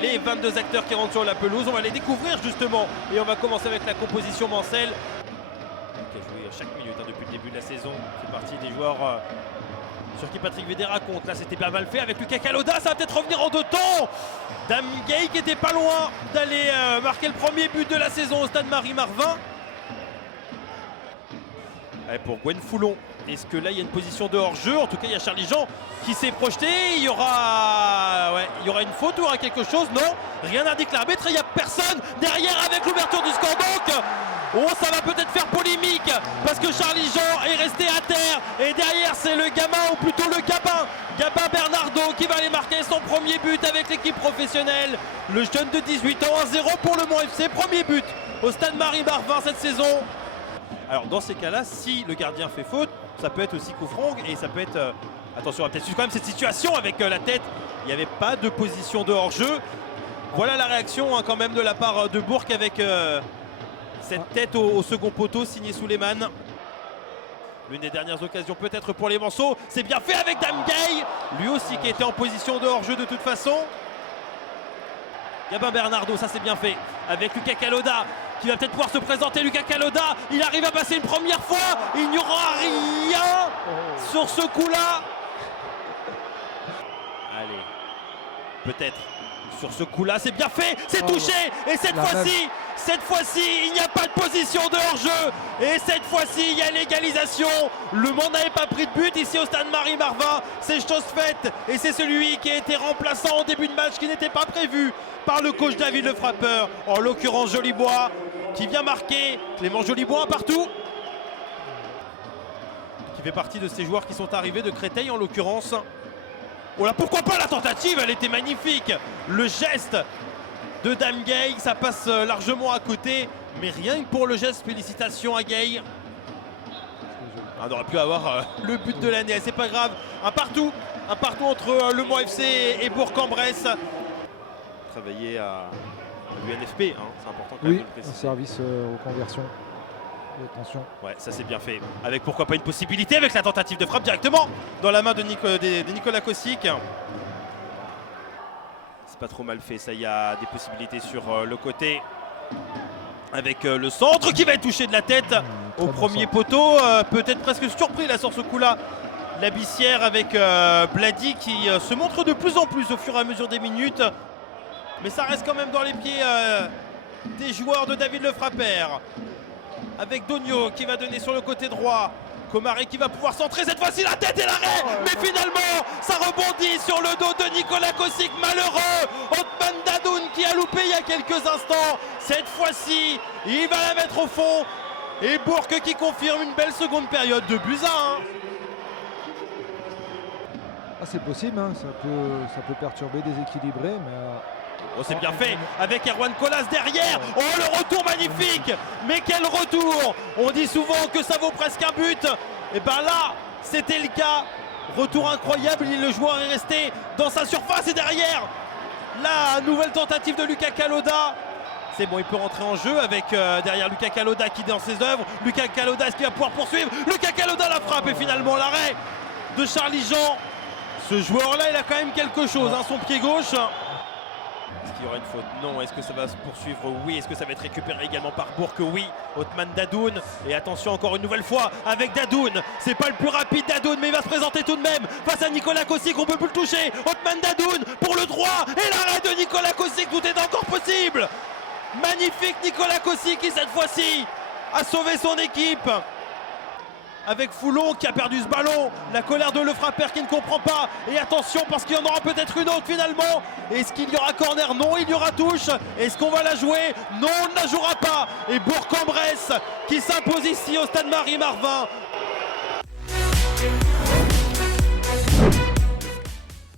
les 22 acteurs qui rentrent sur la pelouse. On va les découvrir justement et on va commencer avec la composition Mancel qui a joué chaque minute depuis le début de la saison. C'est parti des joueurs sur qui Patrick Vieira compte. Là c'était bien mal fait avec Lucas Kalota, ça va peut-être revenir en deux temps. Dam Gueye qui était pas loin d'aller marquer le premier but de la saison au stade Marie-Marvin. Allez, pour Gwen Foulon, est-ce que là il y a une position de hors-jeu? En tout cas il y a Charlie Jean qui s'est projeté, il y aura une faute ou il y aura quelque chose? Non, rien n'indique l'arbitre, il n'y a personne derrière avec l'ouverture du score donc. Oh, ça va peut-être faire polémique parce que Charlie Jean est resté à terre et derrière c'est le gamin ou plutôt le Gabin Bernardo qui va aller marquer son premier but avec l'équipe professionnelle. Le jeune de 18 ans, 1-0 pour le Mans FC, premier but au stade Marie-Marvin cette saison. Alors dans ces cas-là, si le gardien fait faute, ça peut être aussi coup franc et ça peut être... attention, on va peut-être suivre quand même cette situation avec la tête. Il n'y avait pas de position de hors-jeu. Voilà la réaction quand même de la part de Bourg avec cette tête au second poteau signé Souleymane. L'une des dernières occasions peut-être pour les Manceaux. C'est bien fait avec Dam Gueye, lui aussi qui était en position de hors-jeu de toute façon. Gabin Bernardo, ça c'est bien fait avec Lucas Kalota qui va peut-être pouvoir se présenter. Lucas Kalota, il arrive à passer une première fois, il n'y aura rien sur ce coup-là. Allez, peut-être sur ce coup-là, c'est bien fait, c'est touché. Et cette fois-ci, il n'y a pas de position de hors-jeu. Et cette fois-ci, il y a l'égalisation. Le Mans n'avait pas pris de but ici au stade Marie-Marvin. C'est chose faite. Et c'est celui qui a été remplaçant en début de match, qui n'était pas prévu par le coach David Le Frappeur. En l'occurrence, Jolibois, qui vient marquer. Clément Jolibois partout. Qui fait partie de ces joueurs qui sont arrivés de Créteil en l'occurrence. Oh là, pourquoi pas la tentative, elle était magnifique. Le geste de Dam Gueye, ça passe largement à côté. Mais rien que pour le geste, félicitations à Gueye. On aurait pu avoir le but de l'année, c'est pas grave. Un partout entre le Mans FC et Bourg-en-Bresse. Travailler à l'UNFP, c'est important quand même de le préciser. Un service reconversion. Attention. Ouais, ça c'est bien fait. Avec pourquoi pas une possibilité avec la tentative de frappe directement dans la main de Nicolas Kosic. C'est pas trop mal fait, ça, il y a des possibilités sur le côté. Avec le centre qui va être touché de la tête au premier poteau. Peut-être presque surpris là sur ce coup-là. La Bissière avec Blady qui se montre de plus en plus au fur et à mesure des minutes. Mais ça reste quand même dans les pieds des joueurs de David Le Frappeur. Avec Dogno qui va donner sur le côté droit. Komaré qui va pouvoir centrer cette fois-ci la tête et l'arrêt. Mais finalement, ça rebondit sur le dos de Nicolas Kosic. Malheureux. Othman Dadoun qui a loupé il y a quelques instants. Cette fois-ci, il va la mettre au fond. Et Bourg qui confirme une belle seconde période de buts à 1. C'est possible, ça peut perturber, déséquilibrer, mais... Oh, c'est bien fait avec Erwan Colas derrière. Oh, le retour magnifique. Mais quel retour. On dit souvent que ça vaut presque un but. Et bien là, c'était le cas. Retour incroyable. Le joueur est resté dans sa surface. Et derrière, la nouvelle tentative de Lucas Kalota. C'est bon, il peut rentrer en jeu avec derrière Lucas Kalota qui est dans ses œuvres. Lucas Kalota, est-ce qu'il va pouvoir poursuivre? Lucas Kalota la frappe et finalement l'arrêt de Charlie Jean. Ce joueur-là, il a quand même quelque chose, son pied gauche. Est-ce qu'il y aura une faute? Non. Est-ce que ça va se poursuivre? Oui. Est-ce que ça va être récupéré également par Bourg? Oui. Othman Dadoun. Et attention encore une nouvelle fois avec Dadoun. C'est pas le plus rapide Dadoun, mais il va se présenter tout de même face à Nicolas Kosic. On peut plus le toucher. Othman Dadoun pour le droit. Et l'arrêt de Nicolas Kosic. Tout est encore possible. Magnifique Nicolas Kosic qui cette fois-ci a sauvé son équipe. Avec Foulon qui a perdu ce ballon, la colère de Le Frappeur qui ne comprend pas. Et attention parce qu'il y en aura peut-être une autre finalement. Est-ce qu'il y aura corner? Non, il y aura touche. Est-ce qu'on va la jouer? Non, on ne la jouera pas. Et Bourg-en-Bresse qui s'impose ici au stade Marie-Marvin.